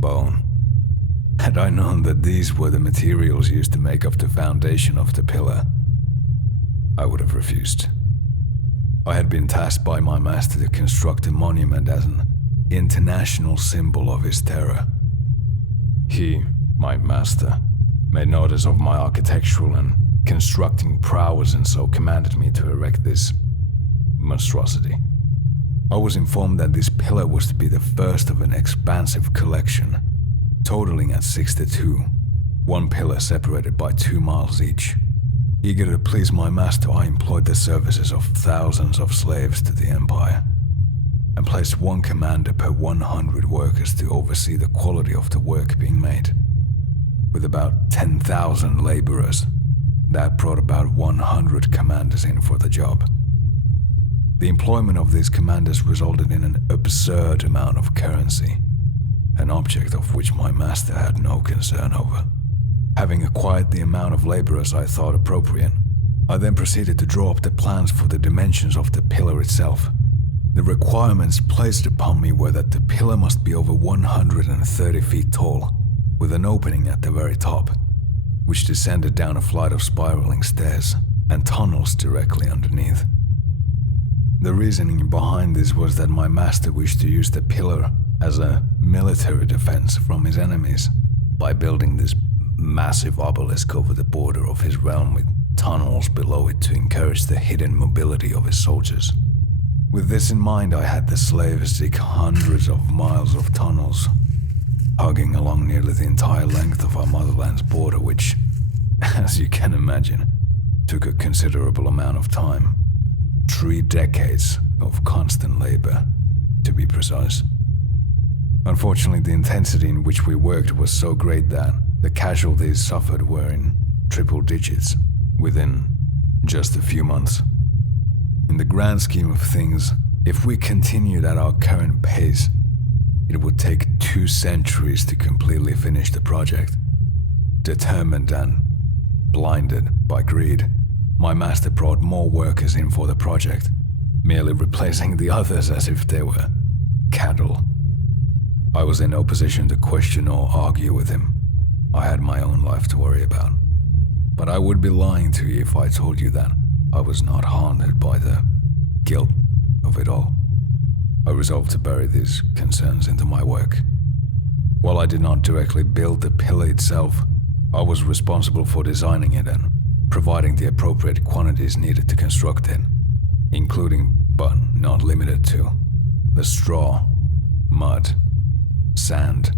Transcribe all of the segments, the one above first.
bone. Had I known that these were the materials used to make up the foundation of the pillar, I would have refused. I had been tasked by my master to construct a monument as an international symbol of his terror. He, my master, made notice of my architectural and constructing prowess and so commanded me to erect this monstrosity. I was informed that this pillar was to be the first of an expansive collection, totaling at 62, one pillar separated by 2 miles each. Eager to please my master, I employed the services of thousands of slaves to the empire, and placed one commander per 100 workers to oversee the quality of the work being made. With about 10,000 laborers, that brought about 100 commanders in for the job. The employment of these commanders resulted in an absurd amount of currency, an object of which my master had no concern over. Having acquired the amount of laborers I thought appropriate, I then proceeded to draw up the plans for the dimensions of the pillar itself. The requirements placed upon me were that the pillar must be over 130 feet tall, with an opening at the very top, which descended down a flight of spiraling stairs and tunnels directly underneath. The reasoning behind this was that my master wished to use the pillar as a military defense from his enemies by building this massive obelisk over the border of his realm with tunnels below it to encourage the hidden mobility of his soldiers. With this in mind, I had the slaves dig hundreds of miles of tunnels, hugging along nearly the entire length of our motherland's border, which, as you can imagine, took a considerable amount of time. 3 decades of constant labor, to be precise. Unfortunately, the intensity in which we worked was so great that the casualties suffered were in triple digits within just a few months. In the grand scheme of things, if we continued at our current pace, it would take 2 centuries to completely finish the project. Determined and blinded by greed, my master brought more workers in for the project, merely replacing the others as if they were cattle. I was in no position to question or argue with him. I had my own life to worry about. But I would be lying to you if I told you that I was not haunted by the guilt of it all. I resolved to bury these concerns into my work. While I did not directly build the pillar itself, I was responsible for designing it and providing the appropriate quantities needed to construct it, including, but not limited to, the straw, mud, sand,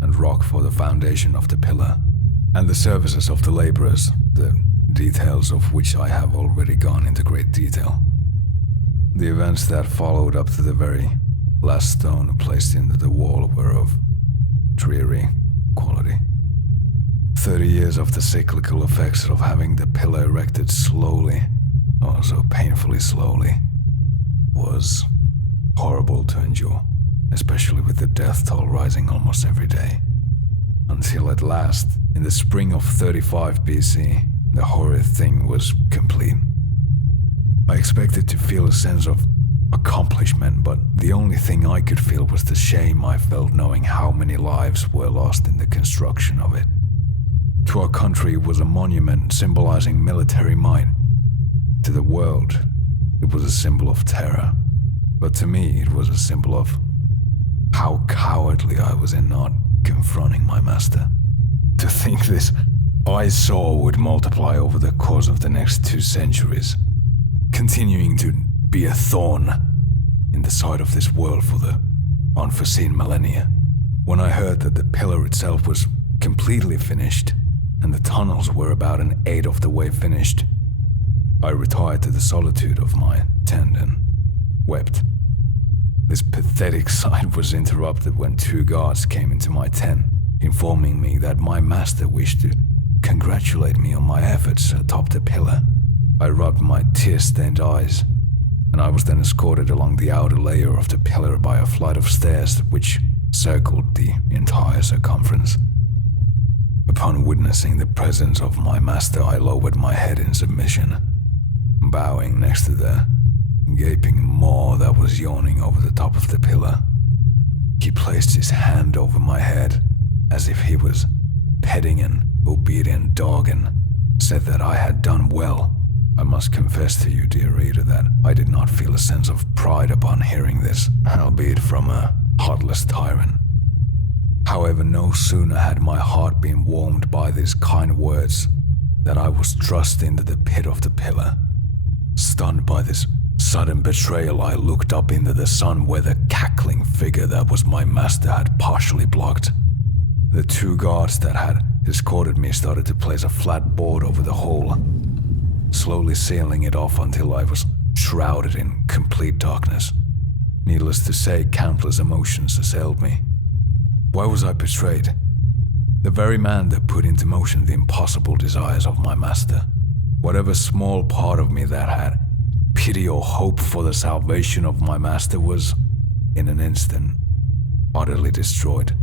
and rock for the foundation of the pillar, and the services of the laborers, the details of which I have already gone into great detail. The events that followed up to the very last stone placed into the wall were of dreary quality. 30 years of the cyclical effects of having the pillar erected slowly, oh so painfully slowly, was horrible to endure, especially with the death toll rising almost every day. Until at last, in the spring of 35 BC, the horrid thing was complete. I expected to feel a sense of accomplishment, but the only thing I could feel was the shame I felt knowing how many lives were lost in the construction of it. To our country, it was a monument symbolizing military might. To the world, it was a symbol of terror. But to me, it was a symbol of how cowardly I was in not confronting my master. To think this eyesore would multiply over the course of the next 2 centuries, continuing to be a thorn in the side of this world for the unforeseen millennia. When I heard that the pillar itself was completely finished and the tunnels were about an 1/8 of the way finished, I retired to the solitude of my tent and wept. This pathetic sight was interrupted when 2 guards came into my tent, informing me that my master wished to congratulate me on my efforts atop the pillar. I rubbed my tear-stained eyes, and I was then escorted along the outer layer of the pillar by a flight of stairs which circled the entire circumference. Upon witnessing the presence of my master, I lowered my head in submission, bowing next to the gaping maw that was yawning over the top of the pillar. He placed his hand over my head, as if he was petting an obedient dog, and said that I had done well. I must confess to you, dear reader, that I did not feel a sense of pride upon hearing this, albeit from a heartless tyrant. However, no sooner had my heart been warmed by these kind words than I was thrust into the pit of the pillar. Stunned by this sudden betrayal, I looked up into the sun where the cackling figure that was my master had partially blocked. The two guards that had escorted me started to place a flat board over the hole, slowly sealing it off until I was shrouded in complete darkness. Needless to say, countless emotions assailed me. Why was I betrayed? The very man that put into motion the impossible desires of my master. Whatever small part of me that had pity or hope for the salvation of my master was, in an instant, utterly destroyed.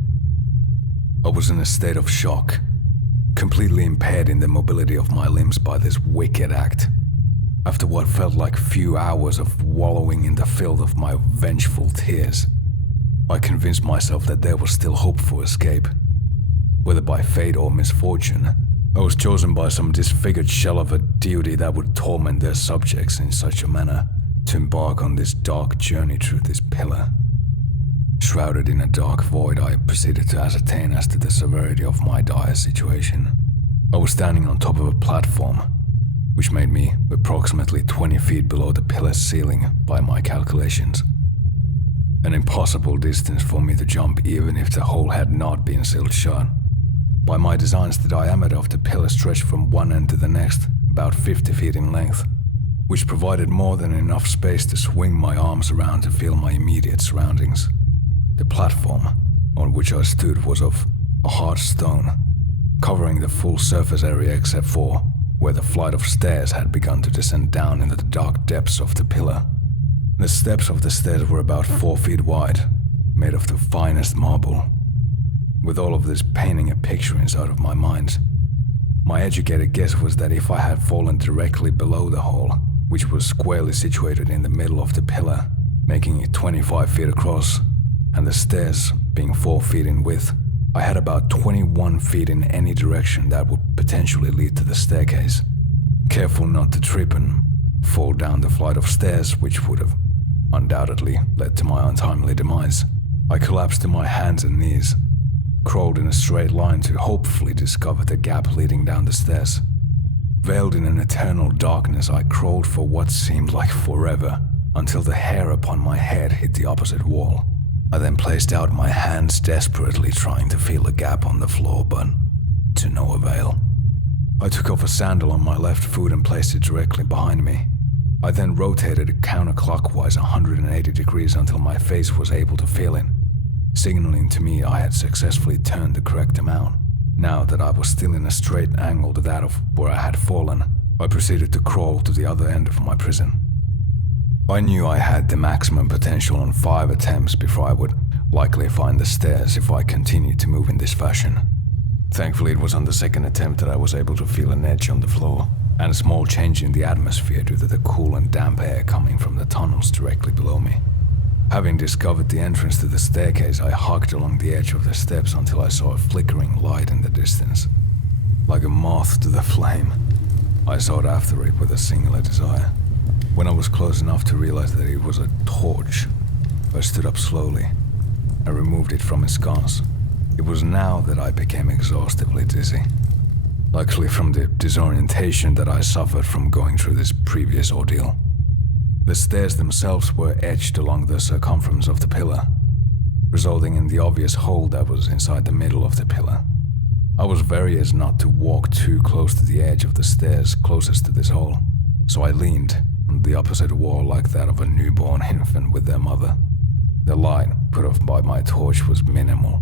I was in a state of shock, completely impaired in the mobility of my limbs by this wicked act. After what felt like few hours of wallowing in the filth of my vengeful tears, I convinced myself that there was still hope for escape. Whether by fate or misfortune, I was chosen by some disfigured shell of a deity that would torment their subjects in such a manner to embark on this dark journey through this pillar. Shrouded in a dark void, I proceeded to ascertain as to the severity of my dire situation. I was standing on top of a platform, which made me approximately 20 feet below the pillar's ceiling by my calculations. An impossible distance for me to jump even if the hole had not been sealed shut. By my designs, the diameter of the pillar stretched from one end to the next, about 50 feet in length, which provided more than enough space to swing my arms around to feel my immediate surroundings. The platform on which I stood was of a hard stone, covering the full surface area except for where the flight of stairs had begun to descend down into the dark depths of the pillar. The steps of the stairs were about 4 feet wide, made of the finest marble. With all of this painting a picture inside of my mind, my educated guess was that if I had fallen directly below the hole, which was squarely situated in the middle of the pillar, making it 25 feet across, and the stairs being 4 feet in width, I had about 21 feet in any direction that would potentially lead to the staircase. Careful not to trip and fall down the flight of stairs, which would have undoubtedly led to my untimely demise, I collapsed to my hands and knees, crawled in a straight line to hopefully discover the gap leading down the stairs. Veiled in an eternal darkness, I crawled for what seemed like forever, until the hair upon my head hit the opposite wall. I then placed out my hands, desperately trying to feel a gap on the floor, but to no avail. I took off a sandal on my left foot and placed it directly behind me. I then rotated it counterclockwise 180 degrees until my face was able to feel it, signaling to me I had successfully turned the correct amount. Now that I was still in a straight angle to that of where I had fallen, I proceeded to crawl to the other end of my prison. I knew I had the maximum potential on 5 attempts before I would likely find the stairs if I continued to move in this fashion. Thankfully, it was on the second attempt that I was able to feel an edge on the floor, and a small change in the atmosphere due to the cool and damp air coming from the tunnels directly below me. Having discovered the entrance to the staircase, I hugged along the edge of the steps until I saw a flickering light in the distance. Like a moth to the flame, I sought after it with a singular desire. When I was close enough to realize that it was a torch, I stood up slowly and removed it from its sconce. It was now that I became exhaustively dizzy, likely from the disorientation that I suffered from going through this previous ordeal. The stairs themselves were etched along the circumference of the pillar, resulting in the obvious hole that was inside the middle of the pillar. I was wary as not to walk too close to the edge of the stairs closest to this hole, so I leaned on the opposite wall like that of a newborn infant with their mother. The light put off by my torch was minimal,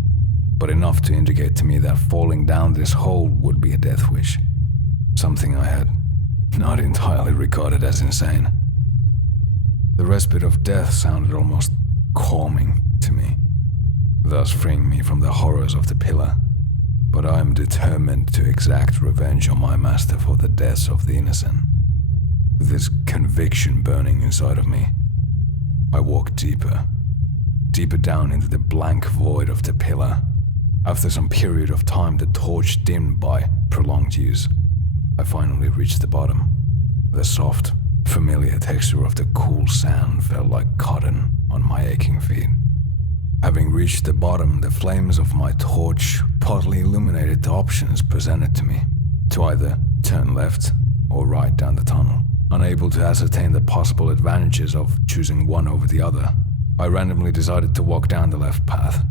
but enough to indicate to me that falling down this hole would be a death wish, something I had not entirely regarded as insane. The respite of death sounded almost calming to me, thus freeing me from the horrors of the pillar, but I am determined to exact revenge on my master for the deaths of the innocent. With this conviction burning inside of me, I walked deeper deeper down into the blank void of the pillar. After some period of time, the torch dimmed by prolonged use, I finally reached the bottom. The soft, familiar texture of the cool sand felt like cotton on my aching feet. Having reached the bottom, the flames of my torch partly illuminated the options presented to me, to either turn left or right down the tunnel. Unable to ascertain the possible advantages of choosing one over the other, I randomly decided to walk down the left path.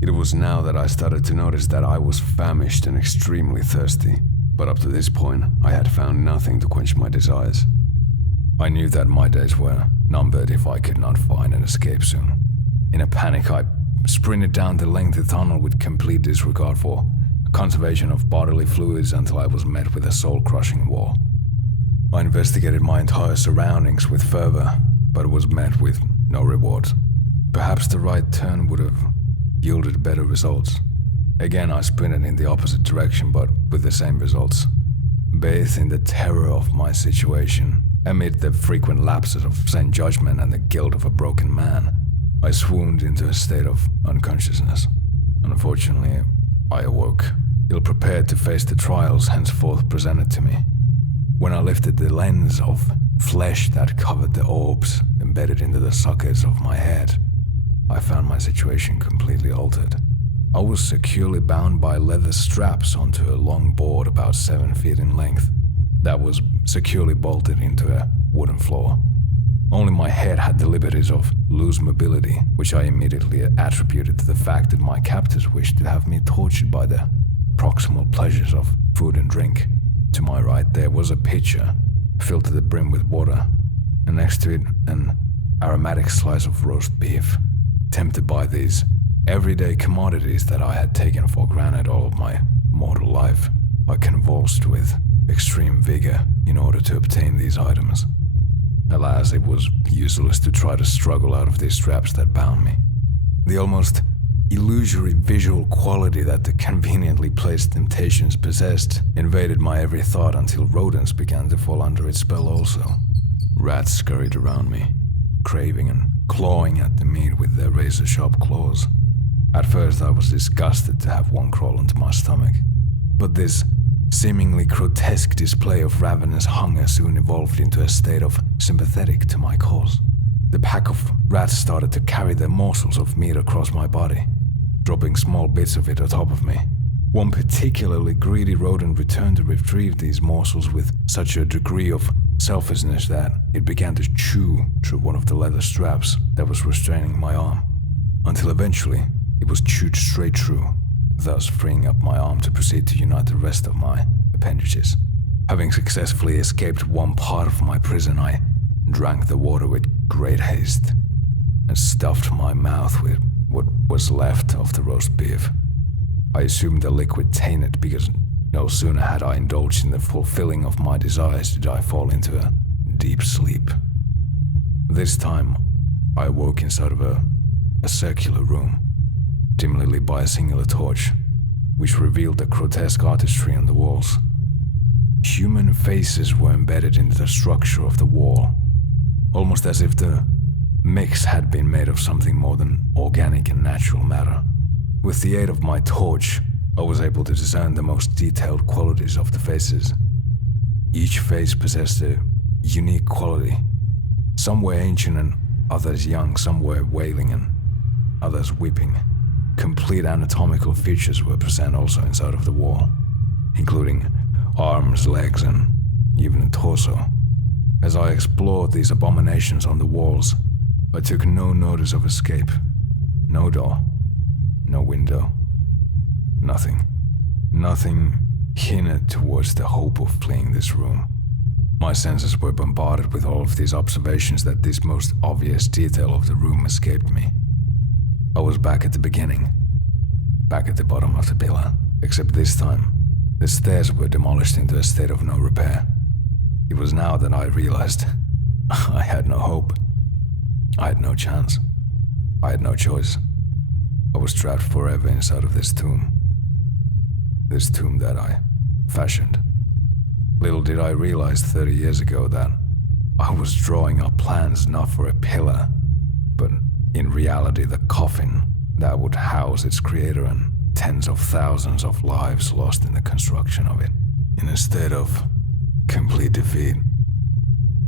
It was now that I started to notice that I was famished and extremely thirsty, but up to this point, I had found nothing to quench my desires. I knew that my days were numbered if I could not find an escape soon. In a panic, I sprinted down the lengthy tunnel with complete disregard for conservation of bodily fluids until I was met with a soul-crushing wall. I investigated my entire surroundings with fervor, but was met with no reward. Perhaps the right turn would have yielded better results. Again, I sprinted in the opposite direction, but with the same results. Bathed in the terror of my situation, amid the frequent lapses of sane judgment and the guilt of a broken man, I swooned into a state of unconsciousness. Unfortunately, I awoke, ill-prepared to face the trials henceforth presented to me. When I lifted the lens of flesh that covered the orbs embedded into the sockets of my head, I found my situation completely altered. I was securely bound by leather straps onto a long board about 7 feet in length that was securely bolted into a wooden floor. Only my head had the liberties of loose mobility, which I immediately attributed to the fact that my captors wished to have me tortured by the proximal pleasures of food and drink. To my right there was a pitcher, filled to the brim with water, and next to it an aromatic slice of roast beef. Tempted by these everyday commodities that I had taken for granted all of my mortal life, I convulsed with extreme vigor in order to obtain these items. Alas, it was useless to try to struggle out of these straps that bound me. The almost illusory visual quality that the conveniently placed temptations possessed invaded my every thought until rodents began to fall under its spell also. Rats scurried around me, craving and clawing at the meat with their razor-sharp claws. At first I was disgusted to have one crawl into my stomach, but this seemingly grotesque display of ravenous hunger soon evolved into a state of sympathetic to my cause. The pack of rats started to carry their morsels of meat across my body, dropping small bits of it atop of me. One particularly greedy rodent returned to retrieve these morsels with such a degree of selfishness that it began to chew through one of the leather straps that was restraining my arm, until eventually it was chewed straight through, thus freeing up my arm to proceed to unite the rest of my appendages. Having successfully escaped one part of my prison, I drank the water with great haste and stuffed my mouth with what was left of the roast beef. I assumed the liquid tainted because no sooner had I indulged in the fulfilling of my desires did I fall into a deep sleep. This time, I awoke inside of a circular room, dimly lit by a singular torch, which revealed the grotesque artistry on the walls. Human faces were embedded into the structure of the wall, almost as if the mix had been made of something more than organic and natural matter. With the aid of my torch, I was able to discern the most detailed qualities of the faces. Each face possessed a unique quality. Some were ancient and others young, some were wailing and others weeping. Complete anatomical features were present also inside of the wall, including arms, legs, and even a torso. As I explored these abominations on the walls, I took no notice of escape. No door, no window, nothing. Nothing hinted towards the hope of fleeing this room. My senses were bombarded with all of these observations that this most obvious detail of the room escaped me. I was back at the beginning, back at the bottom of the pillar, except this time, the stairs were demolished into a state of no repair. It was now that I realized I had no hope. I had no chance. I had no choice. I was trapped forever inside of this tomb. This tomb that I fashioned. Little did I realize 30 years ago that I was drawing up plans not for a pillar, but In reality, the coffin that would house its creator and tens of thousands of lives lost in the construction of it. In a state of complete defeat,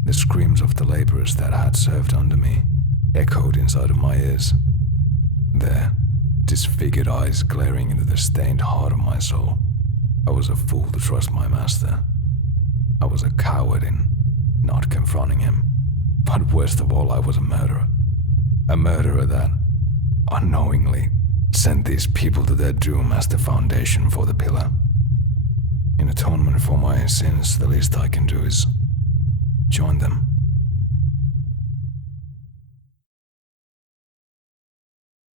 the screams of the laborers that had served under me echoed inside of my ears, their disfigured eyes glaring into the stained heart of my soul. I was a fool to trust my master. I was a coward in not confronting him. But worst of all, I was a murderer. A murderer that unknowingly sent these people to their doom as the foundation for the pillar. In atonement for my sins, the least I can do is join them.